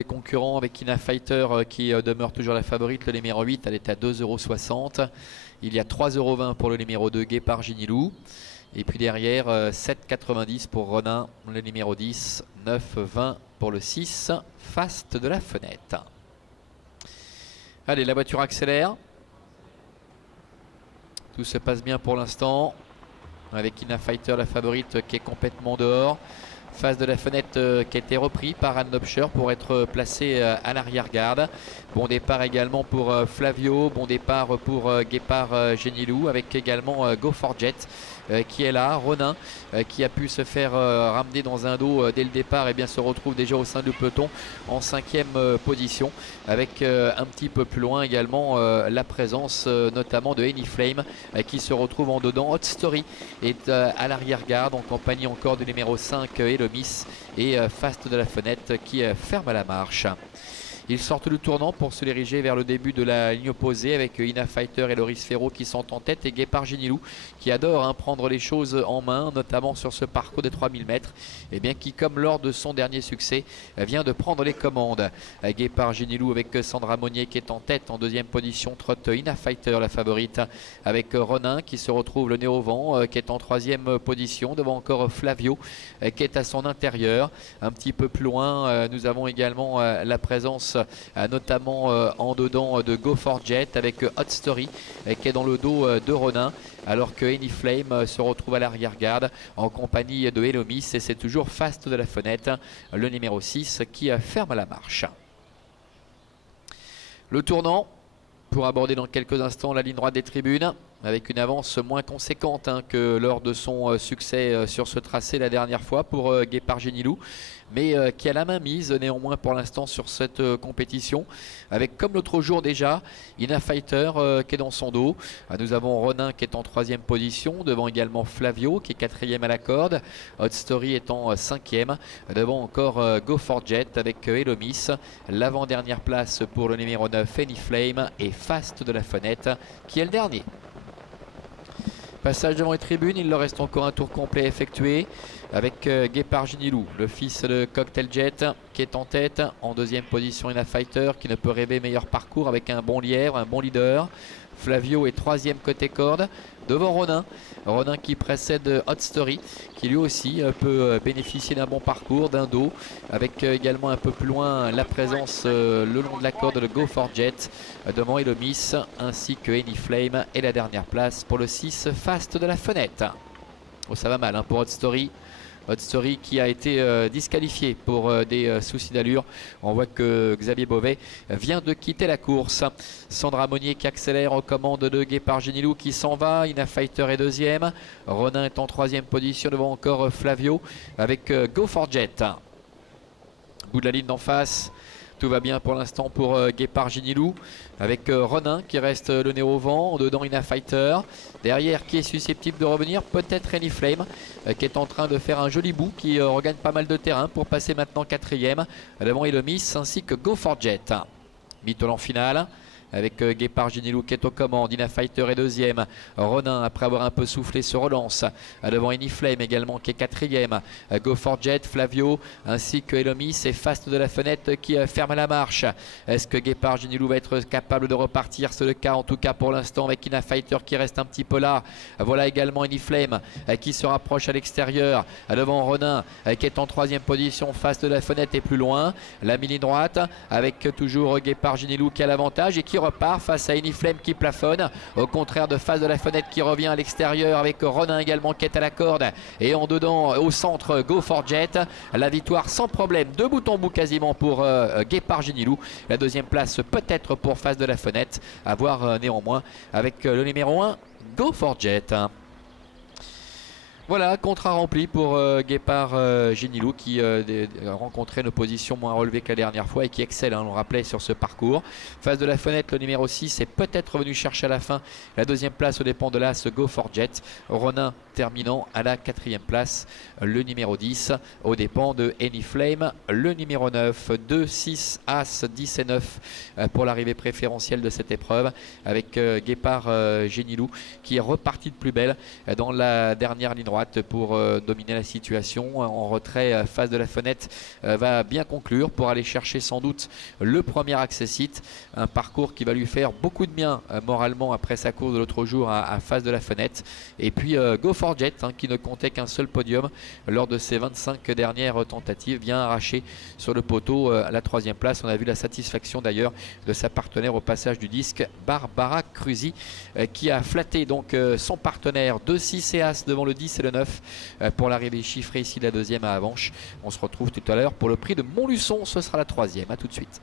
Les concurrents avec Ina Fighter qui demeure toujours la favorite. Le numéro 8, elle est à 2,60 €. Il y a 3,20 € pour le numéro 2, Guépard Ginilou. Et puis derrière, 7,90 € pour Ronin, le numéro 10, 9,20 € pour le 6, Fast de la Fenêtre. Allez, la voiture accélère. Tout se passe bien pour l'instant. Avec Ina Fighter, la favorite, qui est complètement dehors. Face de la fenêtre qui a été repris par Anne Nopcher pour être placé à l'arrière-garde. Bon départ également pour Flavio, bon départ pour Guépard Ginilou, avec également Go For Jet qui est là. Ronin qui a pu se faire ramener dans un dos dès le départ, et bien se retrouve déjà au sein du peloton en 5e position, avec un petit peu plus loin également la présence notamment de Anyflame qui se retrouve en dedans. Hot Story est à l'arrière-garde en compagnie encore du numéro 5 Elomis et Fast de la Fenêtre qui ferme la marche. Ils sortent du tournant pour se diriger vers le début de la ligne opposée, avec Ina Fighter et Loris Ferro qui sont en tête, et Guépard Ginilou qui adore prendre les choses en main, notamment sur ce parcours des 3000 mètres, et bien qui, comme lors de son dernier succès, vient de prendre les commandes. Guépard Ginilou avec Sandra Monnier qui est en tête. En 2e position trotte Ina Fighter, la favorite, avec Ronin qui se retrouve le nez au vent, qui est en 3e position, devant encore Flavio qui est à son intérieur. Un petit peu plus loin, nous avons également la présence notamment en dedans de Go For Jet, avec Hot Story qui est dans le dos de Ronin, alors que Anyflame se retrouve à l'arrière-garde en compagnie de Elomis, et c'est toujours Fast de la Fenêtre, le numéro 6, qui ferme la marche. Le tournant pour aborder dans quelques instants la ligne droite des tribunes, avec une avance moins conséquente que lors de son succès sur ce tracé la dernière fois pour Guépard Ginilou, mais qui a la main mise néanmoins pour l'instant sur cette compétition, avec, comme l'autre jour déjà, Ina Fighter qui est dans son dos. Nous avons Ronin qui est en 3e position, devant également Flavio qui est 4e à la corde. Hot Story est en 5e, devant encore Go For Jet avec Elomis. L'avant-dernière place pour le numéro 9, Anyflame, et Fast de la Fenêtre qui est le dernier. Passage devant les tribunes, il leur reste encore un tour complet effectué, avec Guépard Ginilou, le fils de Cocktail Jet, qui est en tête. En 2e position, Ina Fighter qui ne peut rêver meilleur parcours, avec un bon lièvre, un bon leader. Flavio est 3e côté corde, devant Ronin. Ronin qui précède Hot Story, qui lui aussi peut bénéficier d'un bon parcours, d'un dos, avec également un peu plus loin la présence le long de la corde de Go For Jet, devant Elomis, ainsi que Anyflame, et la dernière place pour le 6, Fast de la Fenêtre. Oh, ça va mal pour Hot Story. Hot Story qui a été disqualifié pour des soucis d'allure. On voit que Xavier Beauvais vient de quitter la course. Sandra Monnier qui accélère aux commandes de Guépard Ginilou qui s'en va. Ina Fighter est 2e. Ronin est en 3e position, devant encore Flavio avec Go For Jet. Bout de la ligne d'en face. Tout va bien pour l'instant pour Guépard Ginilou, avec Ronin qui reste le nez au vent, dedans Ina Fighter. Derrière, qui est susceptible de revenir, peut-être Anyflame qui est en train de faire un joli bout, qui regagne pas mal de terrain pour passer maintenant 4e, devant Elomis, ainsi que Go For Jet. Mittel en finale, avec Guépard Ginilou qui est aux commandes. Ina Fighter est 2e. Ronin, après avoir un peu soufflé, se relance devant Anyflame également qui est 4e. Go For Jet, Flavio, ainsi que Elomis, et Fast de la Fenêtre qui ferme la marche. Est-ce que Guépard Ginilou va être capable de repartir? C'est le cas en tout cas pour l'instant, avec Ina Fighter qui reste un petit peu là. Voilà également Anyflame qui se rapproche à l'extérieur, devant Ronin qui est en 3e position. Fast de la Fenêtre est plus loin. La mini droite avec toujours Guépard Ginilou qui a l'avantage et qui repart face à Anyflame qui plafonne, au contraire de Fast de la Fenêtre qui revient à l'extérieur, avec Ronin également qui est à la corde, et en dedans au centre Go For Jet. La victoire sans problème, de bout en bout quasiment pour Guépard Ginilou. La 2e place peut-être pour Fast de la Fenêtre, à voir néanmoins avec le numéro 1 Go For Jet. Voilà, contrat rempli pour Guépard Ginilou qui a rencontré une opposition moins relevée que la dernière fois et qui excelle, on le rappelait, sur ce parcours. Face de la Fenêtre, le numéro 6 est peut-être revenu chercher à la fin la 2e place aux dépens de l'As Go For Jet. Ronin terminant à la 4e place, le numéro 10 aux dépens de Anyflame, le numéro 9, 2, 6, As, 10 et 9 pour l'arrivée préférentielle de cette épreuve, avec Guépard Ginilou qui est reparti de plus belle dans la dernière ligne droite. droite pour dominer la situation. En retrait, face de la fenêtre, va bien conclure pour aller chercher sans doute le premier accessite. Un parcours qui va lui faire beaucoup de bien moralement après sa course de l'autre jour à face de la fenêtre. Et puis Go for Jet, qui ne comptait qu'un seul podium lors de ses 25 dernières tentatives, bien arraché sur le poteau à la 3e place. On a vu la satisfaction d'ailleurs de sa partenaire au passage du disque, Barbara Cruzy, qui a flatté donc son partenaire de 6 et As devant le 10 et le 9 pour l'arrivée chiffrée ici de la 2e à Avenches. On se retrouve tout à l'heure pour le prix de Montluçon, ce sera la 3e. A tout de suite.